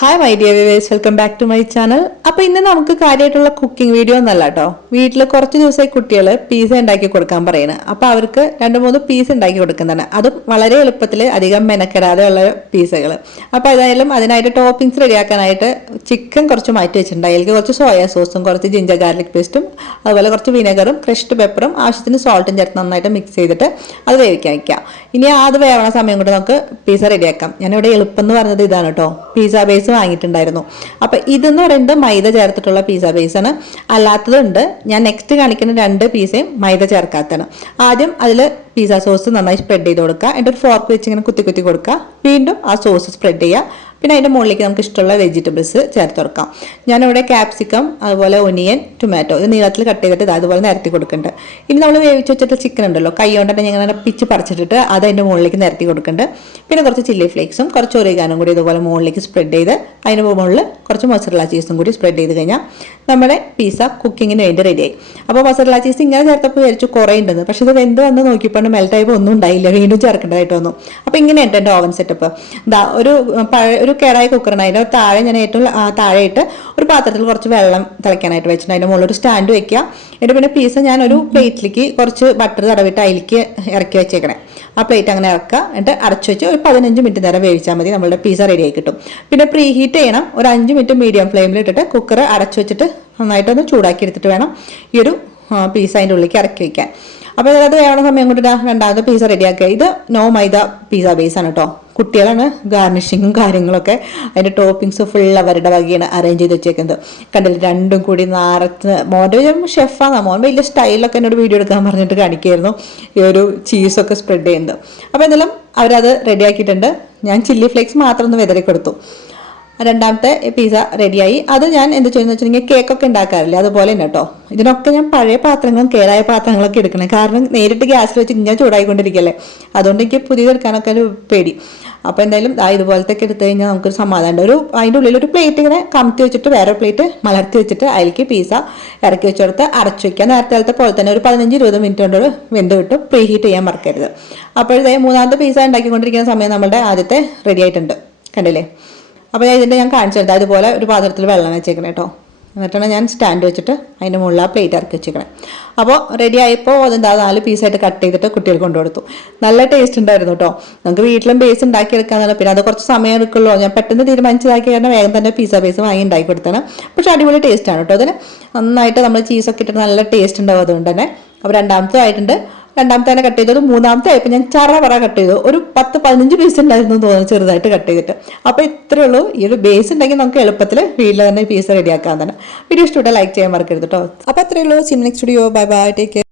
Hi my dear viewers, welcome back to my channel. അപ്പോൾ ഇന്ന് നമുക്ക് കാര്യമായിട്ടുള്ള കുക്കിംഗ് വീഡിയോ ഒന്നല്ല കേട്ടോ. വീട്ടിൽ കുറച്ച് ദിവസമായി കുട്ടികൾ പീസ ഉണ്ടാക്കി കൊടുക്കാൻ പറയുന്നത്. അപ്പോൾ അവർക്ക് 2-3 പീസ് ഉണ്ടാക്കി കൊടുക്കുന്നതാണ്. അതും വളരെ എളുപ്പത്തിൽ അധികം മെനക്കെടാതെയുള്ള പീസകൾ. അപ്പോൾ ഏതായാലും അതിനായിട്ട് ടോപ്പിംഗ്സ് റെഡിയാക്കാനായിട്ട് ചിക്കൻ കുറച്ച് മാറ്റി വെച്ചിട്ടുണ്ട്. അതിലേക്ക് കുറച്ച് സോയാ സോസും കുറച്ച് ജിഞ്ചർ ഗാർലിക് പേസ്റ്റും അതുപോലെ കുറച്ച് വിനെഗറും ക്രഷ്ഡ് പെപ്പറും ആവശ്യത്തിന് സോൾട്ടും ചേർത്ത് നന്നായിട്ട് മിക്സ് ചെയ്തിട്ട് അത് വേവിക്കാൻ വയ്ക്കാം. ഇനി അത് വേവണ സമയം കൊണ്ട് നമുക്ക് പീസ റെഡിയാക്കാം. ഞാനിവിടെ എളുപ്പം എന്ന് പറഞ്ഞത് ഇതാണ് കേട്ടോ. പിസ്സ ബേസ് വാങ്ങിയിട്ടുണ്ടായിരുന്നു. അപ്പോൾ ഇതെന്ന് പറയുന്നത് മൈദ ചേർത്തിട്ടുള്ള പിസ്സ ബേസാണ്. അല്ലാത്തതുണ്ട്. ഞാൻ നെക്സ്റ്റ് കാണിക്കുന്ന 2 പീസയും മൈദ ചേർക്കാത്തതാണ്. ആദ്യം അതിൽ പിസ്സ സോസ് നന്നായി സ്പ്രെഡ് ചെയ്ത് കൊടുക്കുക. എന്നിട്ട് ഒരു ഫോർക്ക് വെച്ച് ഇങ്ങനെ കുത്തി കുത്തി കൊടുക്കുക. വീണ്ടും ആ സോസ് സ്പ്രെഡ് ചെയ്യുക. പിന്നെ അതിൻ്റെ മുകളിലേക്ക് നമുക്ക് ഇഷ്ടമുള്ള വെജിറ്റബിൾസ് ചേർത്ത് കൊടുക്കാം. ഞാനിവിടെ ക്യാപ്സിക്കം, അതുപോലെ ഒനിയൻ, ടൊമാറ്റോ ഇത് നീളത്തിൽ കട്ട് ചെയ്തിട്ട് അതുപോലെ നിരത്തി കൊടുക്കുന്നുണ്ട്. ഇനി നമ്മൾ വേവിച്ച് വെച്ചിട്ട് ചിക്കൻ ഉണ്ടല്ലോ, കൈ കൊണ്ട് തന്നെ ഞങ്ങൾ പിച്ച് പറിച്ചിട്ടിട്ട് അത് അതിൻ്റെ മുകളിലേക്ക് നിരത്തി കൊടുക്കുന്നുണ്ട്. പിന്നെ കുറച്ച് ചില്ലി ഫ്ലേക്സും കുറച്ച് ഒറിഗാനും കൂടി ഇതുപോലെ മുകളിലേക്ക് സ്പ്രെഡ് ചെയ്ത് അതിന് മുകളിൽ കുറച്ച് മൊസറല്ല ചീസും കൂടി സ്പ്രെഡ് ചെയ്ത് കഴിഞ്ഞാൽ നമ്മുടെ പിസ്സ കുക്കിങ്ങിന് വേണ്ടി റെഡിയായി. അപ്പോൾ മൊസറല്ല ചീസ് ഇങ്ങനെ ചേർത്തപ്പോൾ വിചാരിച്ചു കുറേ ഉണ്ടെന്ന്. പക്ഷേ ഇത് വെന്ത് വന്ന് നോക്കിയപ്പോൾ മെൽറ്റായപ്പോൾ ഒന്നും ഉണ്ടായില്ല, വീണ്ടും ചേർക്കേണ്ടതായിട്ട് വന്നു. അപ്പോൾ ഇങ്ങനെയുണ്ട് എൻ്റെ ഓവൻ സെറ്റപ്പ്. ഇതാ ഒരു കേടായ കുക്കറാണ്. അതിൻ്റെ താഴെ ഞാൻ ഏറ്റവും താഴെയിട്ട് ഒരു പാത്രത്തിൽ കുറച്ച് വെള്ളം തിളയ്ക്കാനായിട്ട് വെച്ചിട്ടുണ്ട്. അതിൻ്റെ മുകളിൽ ഒരു സ്റ്റാൻഡ് വെക്കുക. എന്നിട്ട് പിന്നെ പീസ ഞാൻ ഒരു പ്ലേറ്റിലേക്ക് കുറച്ച് ബട്ടർ തടവിട്ട് അതിലേക്ക് ഇറക്കി വെച്ചേക്കണേ. ആ പ്ലേറ്റ് അങ്ങനെ ഇറക്കുക. എന്നിട്ട് അടച്ചു വെച്ച് ഒരു 15 മിനിറ്റ് നേരം വേവിച്ചാൽ മതി. നമ്മളുടെ പീസ റെഡി ആയി കിട്ടും. പിന്നെ പ്രീ ഹീറ്റ് ചെയ്യണം. ഒരു 5 മിനിറ്റ് മീഡിയം ഫ്ലെയിമിൽ ഇട്ടിട്ട് കുക്കർ അടച്ചു വെച്ചിട്ട് നന്നായിട്ടൊന്ന് ചൂടാക്കി എടുത്തിട്ട് വേണം ഈ ഒരു പീസ അതിൻ്റെ ഉള്ളിലേക്ക് ഇറക്കി വയ്ക്കാൻ. അപ്പോൾ അത് വേവണ സമയം കൊണ്ടിട്ട് രണ്ടാമത്തെ പീസ റെഡിയാക്കുക. ഇത് നോ മൈദ പീസ ബേസാണ് കേട്ടോ. കുട്ടികളാണ് ഗാർണിഷിങ്ങും കാര്യങ്ങളൊക്കെ. അതിൻ്റെ ടോപ്പിങ്സ് ഫുൾ അവരുടെ വകയാണ് അറേഞ്ച് ചെയ്ത് വെച്ചേക്കുന്നത്. കണ്ടില്ല, രണ്ടും കൂടി നാരത്ത്. മോൻ്റെ ഷെഫാണ്. മോൻ വലിയ സ്റ്റൈലൊക്കെ എന്നോട് വീഡിയോ എടുക്കാൻ പറഞ്ഞിട്ട് കാണിക്കുമായിരുന്നു ഈ ഒരു ചീസൊക്കെ സ്പ്രെഡ് ചെയ്യുന്നത്. അപ്പോൾ എന്തായാലും അവരത് റെഡിയാക്കിയിട്ടുണ്ട്. ഞാൻ ചില്ലി ഫ്ലേക്സ് മാത്രം ഒന്ന് വിതറി കൊടുത്തു. രണ്ടാമത്തെ പിസ്സ റെഡിയായി. അത് ഞാൻ എന്ത് ചെയ്യുന്നത് വെച്ചിട്ടുണ്ടെങ്കിൽ കേക്കൊക്കെ ഉണ്ടാക്കാറില്ല, അതുപോലെ തന്നെ കേട്ടോ. ഇതിനൊക്കെ ഞാൻ പഴയ പാത്രങ്ങളും കേടായ പാത്രങ്ങളൊക്കെ എടുക്കണം. കാരണം നേരിട്ട് ഗ്യാസിൽ വെച്ച് ഇങ്ങനെ ചൂടായിക്കൊണ്ടിരിക്കല്ലേ. അതുകൊണ്ട് എനിക്ക് പുതിയതെടുക്കാനൊക്കെ ഒരു പേടി. അപ്പോൾ എന്തായാലും ഇതുപോലത്തെ ഒക്കെ എടുത്തു കഴിഞ്ഞാൽ നമുക്കൊരു സമാധാനം. അതിൻ്റെ ഉള്ളിൽ ഒരു പ്ലേറ്റ് ഇങ്ങനെ കമത്തി വെച്ചിട്ട് വേറെ പ്ലേറ്റ് മലർത്തി വെച്ചിട്ട് അതിലേക്ക് പിസ്സ ഇറക്കി വെച്ചെടുത്ത് അടച്ചു വയ്ക്കുക. നേരത്തെ പോലെ തന്നെ ഒരു 15-20 മിനിറ്റ് കൊണ്ട് വെന്ത് കിട്ടും. പ്രീ ഹീറ്റ് ചെയ്യാൻ മറക്കരുത്. അപ്പോഴത്തെ മൂന്നാമത്തെ പിസ്സ ഉണ്ടാക്കിക്കൊണ്ടിരിക്കുന്ന സമയം നമ്മുടെ ആദ്യത്തെ റെഡി ആയിട്ടുണ്ട്. കണ്ടില്ലേ? അപ്പോൾ ഞാൻ കാണിച്ചു തരാം. അതുപോലെ ഒരു പാത്രത്തിൽ വെള്ളം വെച്ചേക്കണം കേട്ടോ. എന്നിട്ടാണ് ഞാൻ സ്റ്റാൻഡ് വെച്ചിട്ട് അതിൻ്റെ മുകളിൽ ആ പ്ലേറ്റ് ഇറക്കി വെച്ചേക്കണം. അപ്പോൾ റെഡി ആയപ്പോൾ അതെന്താ 4 പീസായിട്ട് കട്ട് ചെയ്തിട്ട് കുട്ടികൾക്ക് കൊണ്ടുകൊടുത്തു. നല്ല ടേസ്റ്റ് ഉണ്ടായിരുന്നു കേട്ടോ. നമുക്ക് വീട്ടിലും ബേസ് ഉണ്ടാക്കിയെടുക്കാന്നല്ല. പിന്നെ അത് കുറച്ച് സമയം എടുക്കുള്ളൂ. ഞാൻ പെട്ടെന്ന് തീരുമാനിച്ചതാക്കി കാരണം വേഗം തന്നെ പിസ്സ ബേസ് വാങ്ങി ഉണ്ടാക്കി കൊടുത്താണ്. പക്ഷേ അടിപൊളി ടേസ്റ്റാണ് കേട്ടോ. അതിന് നന്നായിട്ട് നമ്മൾ ചീസൊക്കെ ഇട്ടിട്ട് നല്ല ടേസ്റ്റ് ഉണ്ടാവും. അതുകൊണ്ട് തന്നെ അപ്പോൾ രണ്ടാമത്തെ ആയിട്ടുണ്ട്. രണ്ടാമത്തെ തന്നെ കട്ട് ചെയ്തത്. മൂന്നാമത്തെ ആയപ്പോൾ ഞാൻ ചറ കട്ട് ചെയ്തു. ഒരു 10-15 പീസ് ഉണ്ടായിരുന്നു തോന്നുന്നു, ചെറുതായിട്ട് കട്ട് ചെയ്തിട്ട്. അപ്പോൾ ഇത്രയേ ഉള്ളൂ. ഈ ഒരു ബേസ് ഉണ്ടെങ്കിൽ നമുക്ക് എളുപ്പത്തിൽ വീട്ടിൽ തന്നെ പീസ് റെഡിയാക്കാൻ തന്നെ. വീഡിയോ ഇഷ്ടപ്പെട്ട ലൈക്ക് ചെയ്യാൻ മറക്കരുത് കേട്ടോ. അപ്പോൾ അത്രയേ ഉള്ളൂ. Next video. Bye bye, take care.